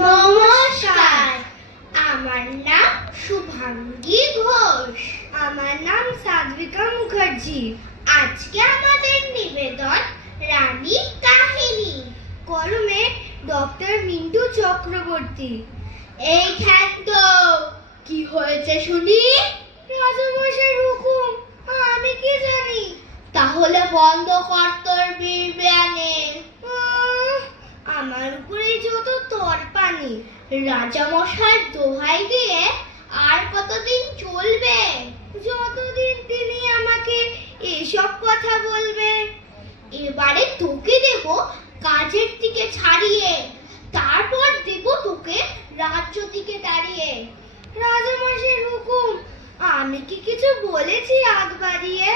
নমস্কার, আমার নাম শুভাঙ্গী ঘোষ। আমার নাম সাধবিকা মুখার্জি। আজকে আমাদের নিবেদন রানীর কাহিনী। কলমে ডক্টর মিন্টু চক্রবর্তী। এই ক্ষান্ত, কি হয়েছে শুনি? রাজামশাইয়ের হুকুম, আমি কি জানি। তাহলে বন্ধ কর তোর বিড়বিড়ানি। আমার উপরেই যত তরপানি। রাজামশাইয়ের দোহাই দিয়ে আর কতদিন চলবে? যতদিন তিনি আমাকে এসব কথা বলবে। এবারে তোকে দেব কাজের থেকে ছাড়িয়ে, তারপর দেব তোকে রাজ্য থেকে তাড়িয়ে। রাজামশাইয়ের হুকুম, আমি কি কিছু বলেছি আগ বাড়িয়ে?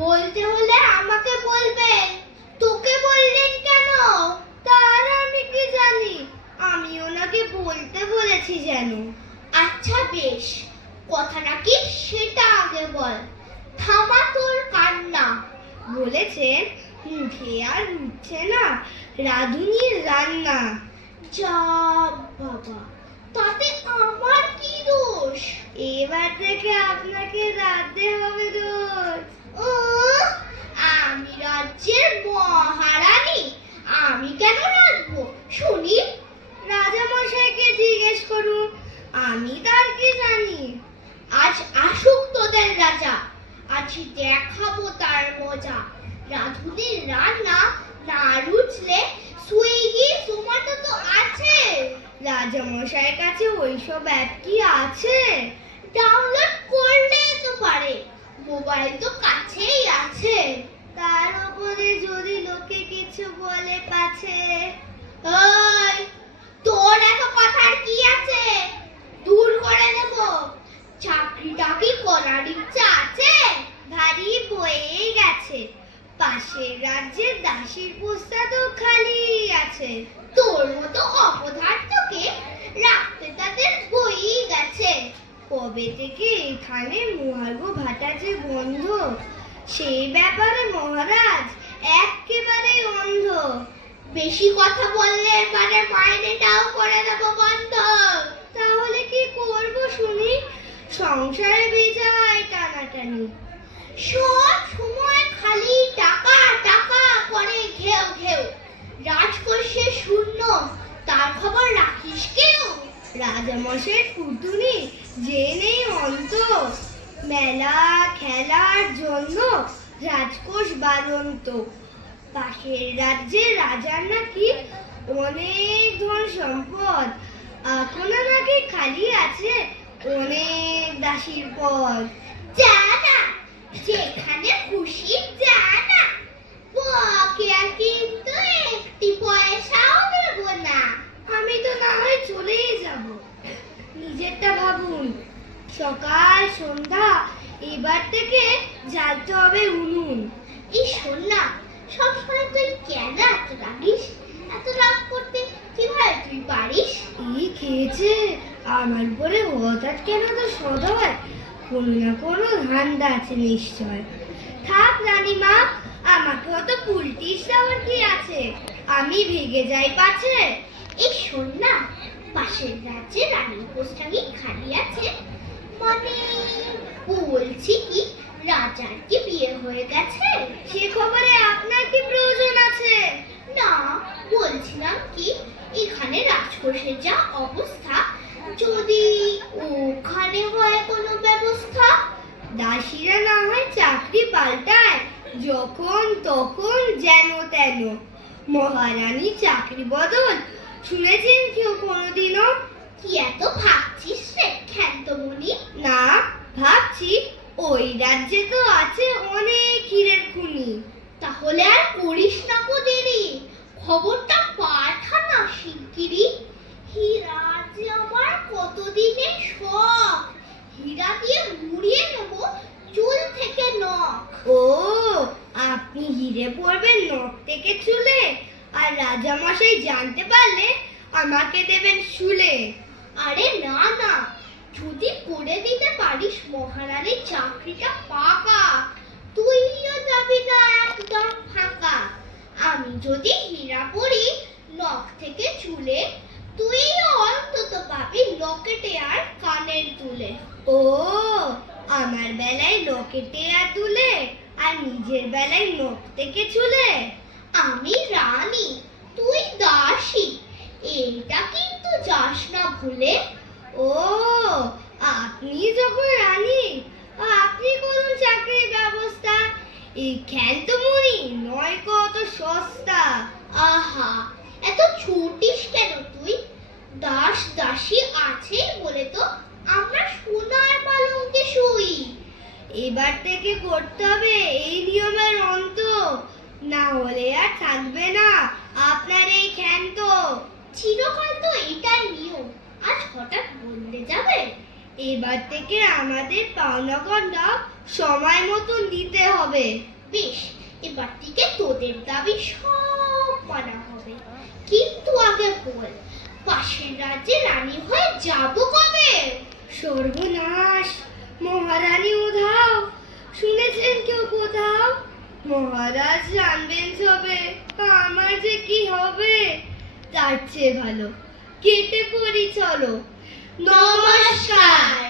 বলতে হলে আমাকে বলবেন, তোকে বললেন কেন? তার আমি কি জানি, আমি ওনাকে বলতে বলেছি যেন। আচ্ছা বেশ, কথা নাকি সেটা আগে বল। থামা তোর কান্না। বলেছেন মুখে আর উঠছে না রাঁধুনির রান্না। যা বাবা, তাতে আমার কি দোষ? এবার থেকে আপনাকে রাঁধতে হবে দোষ। আমি রাজ্যের মহারানী, আমি কেন রাঁধবো শুনি? রাজামশাইকে জিজ্ঞেস করুন, আমি তার কি জানি। আজ আসুক তোদের রাজা, আজ দেখাবো তার মজা। রাঁধুনির রান্না না রুচলে সুইগি জোম্যাটো তো আছে। রাজামশাইয়ের কাছে ওইসব অ্যাপ কি আছে? ডাউনলোড করলে তো পারে, মোবাইল তো কাছেই আছে। তার উপরে যদি লোকে কিছু বলে পাছে। ওই, তোর এত কথার কি আছে? দূর করে দেব। চাকরিটা কি করার ইচ্ছা আছে? ভারী বয়ে গেছে, পাশের রাজ্যের দাসীর পোস্টটা তো খালি আছে। তোর মতো অপদার্থকে রাখতে তাদের বই গেছে। কবে থেকে এখানে মহার্ঘ ভাটা যে বন্ধ, সেই ব্যাপারে মহারাজ একেবারে অন্ধ। বেশি কথা বললে এবারে মাইনেটাও করে দেব বন্ধ। তাহলে কি করব শুনি? সংসারে বেজায় টানাটানি। সব সময় খালি টাকা টাকা করে ঘেউ ঘেউ। রাজকোষে শূন্য, তার খবর রাখিস কেউ? রাজামশাইয়ের পুতুনি যে নেই অন্ত, মেলা খেলার জন্য রাজকোষ বাড়ন্ত। পাশের রাজ্যের রাজার নাকি অনেক ধন সম্পদ, এখনো নাকি খালি আছে অনেক দাসীর পদ। যা না, যেখানে খুশি যা না, বকেয়া কিন্তু একটি পয়সাও দেব না। আমি তো না হয় চলেই যাব। নিজেরটা ভাবুন, সকাল সন্ধ্যা এবার থেকে জ্বালতে হবে উনুন। এই শোন না, সবসময় তুই কেন এত রাগিস? এত রাগ করতে কিভাবে তুই পারিস? এই খেয়েছে আমার উপরে হঠাৎ কেন তো সদয়? কোনো না কোনো ধান্দা আছে নিশ্চয়। থাক রানীমা, আমাকে অত পুলটিস দেওয়ার কি আছে? আমি ভেগে যাই পাছে। এই শোন না, পাশের রাজ্যে রানীর পোস্টটা কি খালি আছে? মানে বলছি কি, রাজার কি বিয়ে হয়ে গেছে? সে খবরে আপনার কি প্রয়োজন আছে? না, বলছিলাম কি, এখানে রাজকোষের যা অবস্থা, যদি ওখানে হয় কোনো ব্যবস্থা। দাসীরা না হয় চাকরি পাল্টায় যখন তখন যেন তেন। মহারানী চাকরি বদল শুনেছেন কেউ কোনোদিনও? কি এত ভাবছিস রে ক্ষান্তমণি? না, ভাবছি ওই রাজ্যে তো আছে অনেক হীরের খুনি। তাহলে আর করিস না গো দেরি, খবরটা পাঠা না শিগগিরই। হীরা যে আমার কতদিনের শখ, হীরা দিয়ে মুড়িয়ে নেব চুল থেকে নখ। ও, আপনি হিরে পরবেন নখ থেকে চুলে, আর রাজামশাই জানতে পারলে আমাকে দেবেন শুলে। আরে না না, যদি করে দিতে পারিস মহারানীর চাকরিটা পাকা, তুইও যাবি না একদম ফাঁকা। আমি যদি হীরা পরি নখ থেকে চুলে, তুইও লকেটে আর কানের দুলে। ও, আমার বেলায় লকেটে আর দুলে, আর নিজের বেলায় নখ থেকে চুলে। আমি রানী, তুই দাসী, এইটা কিন্তু যাস না ভুলে। ও, আপনি যখন রানী, আপনি করুন চাকরির ব্যবস্থা। এই ক্ষান্ত মুড়ি নয় কত সস্তা। আহা, এত ছুটিস কেন তুই? দাস দাসী আছে বলে তো আমরা সোনার পালঙ্কে শুই। এবার থেকে করতে হবে এই নিয়মের অন্ত, না হলে আর থাকবে না আপনার এই ক্ষান্ত। চিরকাল তো এটাই নিয়ম, আজ হঠাৎ বদলে যাবে? এবার থেকে আমাদের পাওনা গন্ডা সময় মতন দিতে হবে। বেশ, এবার থেকে তোদের দাবি সব মানা হবে, কিন্তু আগে বল, পাশের রাজ্যে রানী হয়ে যাব কবে? সর্বনাশ, মহারানী উধাও, শুনেছেন কেউ কোথাও? মহারাজ জানবেন সবে, আমার যে কি হবে। তার চেয়ে ভালো কেটে পড়ি চলো। নমস্কার।